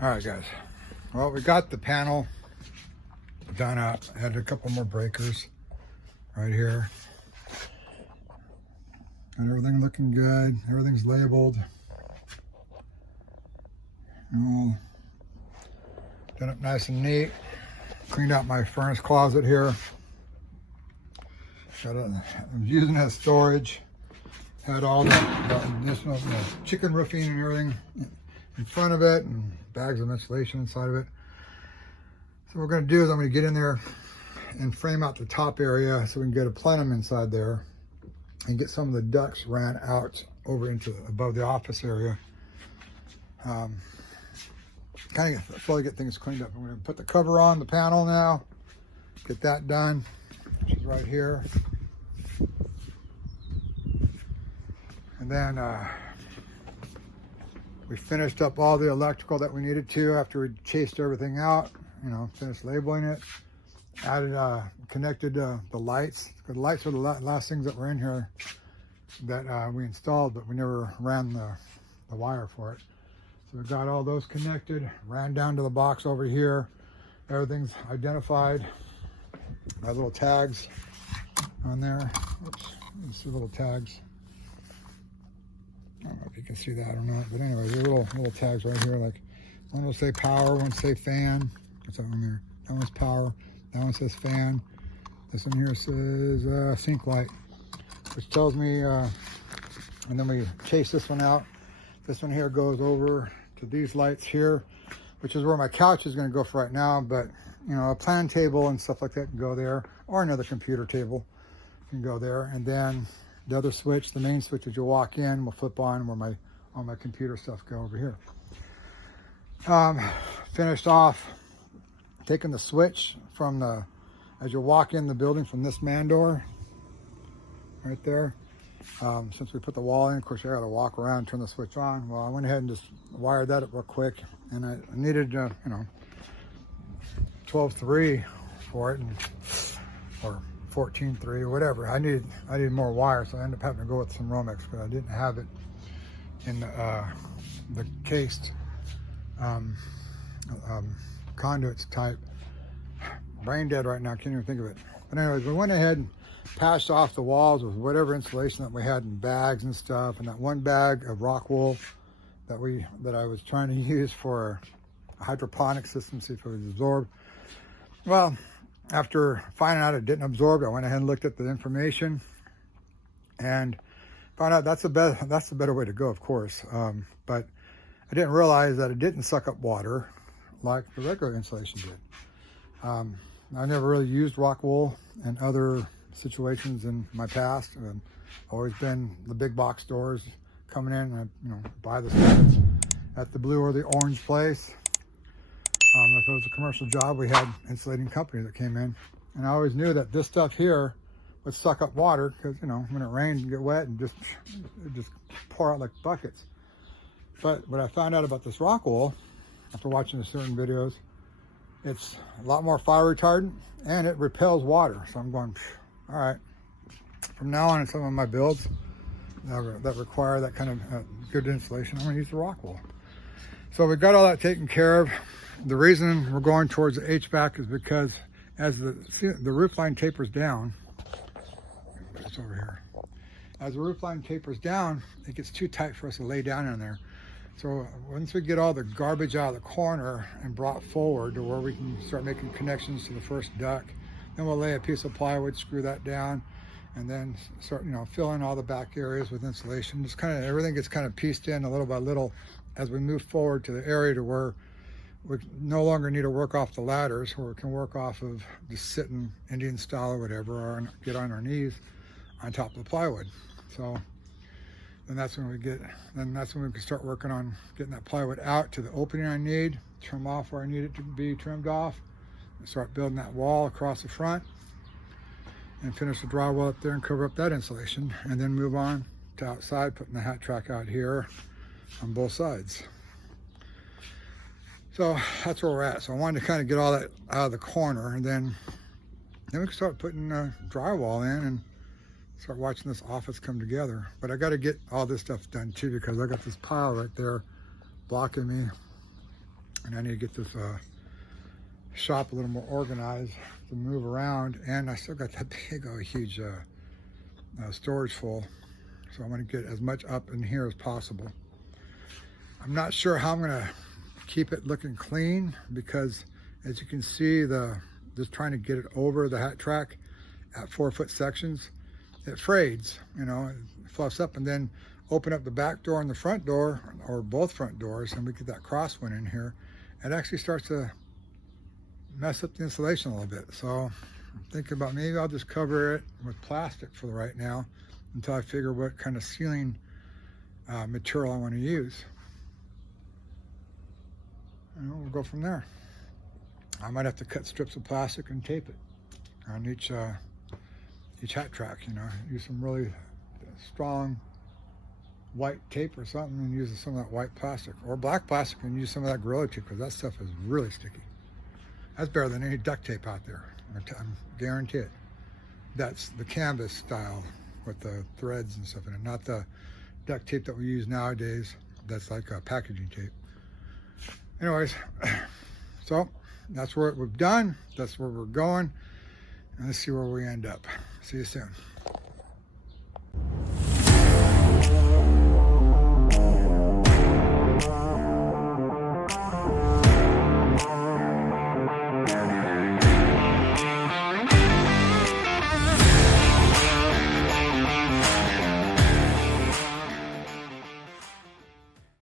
All right, guys. Well, we got the panel done up. Added a couple more breakers right here. And everything looking good. Everything's labeled. All done up nice and neat. Cleaned out my furnace closet here. I'm using it as storage. Had all the additional chicken roofing and everything in front of it, and bags of insulation inside of it. So what we're going to do is I'm going to get in there and frame out the top area so we can get a plenum inside there and get some of the ducts ran out over into above the office area. Kind of slowly get things cleaned up. I'm going to put the cover on the panel now, get that done, which is right here. And then we finished up all the electrical that we needed to after we chased everything out, finished labeling it. Added, connected the lights. The lights were the last things that were in here that we installed, but we never ran the wire for it. So we got all those connected, ran down to the box over here. Everything's identified by little tags on there. Oops, you see little tags. I don't know if you can see that or not, but anyway, there are little tags right here. Like one will say power, one will say fan. What's that one there? That one's power. That one says fan. This one here says sink light, which tells me. And then we chase this one out. This one here goes over to these lights here, which is where my couch is going to go for right now. But a plan table and stuff like that can go there, or another computer table can go there. And then the other switch, the main switch, as you walk in, will flip on where all my computer stuff go over here. Finished off taking the switch from as you walk in the building from this man door, right there. Since we put the wall in, of course, I got to walk around, turn the switch on. Well, I went ahead and just wired that up real quick, and I needed, 12.3 for it, or 14.3 or whatever. I needed more wire, so I ended up having to go with some Romex, but I didn't have it in the cased conduits type. Brain dead right now, can't even think of it. But anyways, we went ahead and patched off the walls with whatever insulation that we had in bags and stuff, and that one bag of rock wool that I was trying to use for a hydroponic system, see if it was absorbed. Well, after finding out it didn't absorb, I went ahead and looked at the information and found out that's the better way to go, of course. But I didn't realize that it didn't suck up water like the regular insulation did. I never really used rock wool in other situations in my past. I've always been the big box stores coming in and buy the stuff at the blue or the orange place. If it was a commercial job, we had insulating companies that came in, and I always knew that this stuff here would suck up water because when it rained and get wet and just pour out like buckets. But what I found out about this rock wool after watching certain videos, it's a lot more fire retardant and it repels water. So I'm going, all right, from now on in some of my builds that require that kind of good insulation, I'm going to use the rock wool. So we got all that taken care of. The reason we're going towards the HVAC is because as the roof line tapers down, it's over here. As the roof line tapers down, it gets too tight for us to lay down in there. So once we get all the garbage out of the corner and brought forward to where we can start making connections to the first duct, then we'll lay a piece of plywood, screw that down, and then start, fill in all the back areas with insulation. Just kind of everything gets kind of pieced in a little by little as we move forward to the area to where we no longer need to work off the ladders, where we can work off of just sitting Indian style or whatever, or get on our knees on top of the plywood. So then that's when we can start working on getting that plywood out to the opening I need, trim off where I need it to be trimmed off, and start building that wall across the front, and finish the drywall up there and cover up that insulation, and then move on to outside, putting the hat track out here on both sides. So that's where we're at. So I wanted to kind of get all that out of the corner, and then we can start putting drywall in and start watching this office come together. But I got to get all this stuff done too, because I got this pile right there blocking me. and I need to get this shop a little more organized to move around. And I still got that big old huge storage full, so I'm going to get as much up in here as possible. I'm not sure how I'm going to keep it looking clean, because as you can see, just trying to get it over the hat track at 4-foot sections, it frayeds, you know, it fluffs up, and then open up the back door and the front door, or both front doors, and we get that crosswind in here, it actually starts to mess up the insulation a little bit. So I'm thinking about maybe I'll just cover it with plastic for right now until I figure what kind of ceiling material I want to use. And we'll go from there. I might have to cut strips of plastic and tape it on each hat track, you know, use some really strong white tape or something, and use some of that white plastic, or black plastic, and use some of that Gorilla tape, because that stuff is really sticky. That's better than any duct tape out there, I guarantee it. That's the canvas style with the threads and stuff in it, not the duct tape that we use nowadays. That's like a packaging tape. Anyways, so that's what we've done. That's where we're going. And let's see where we end up. See you soon.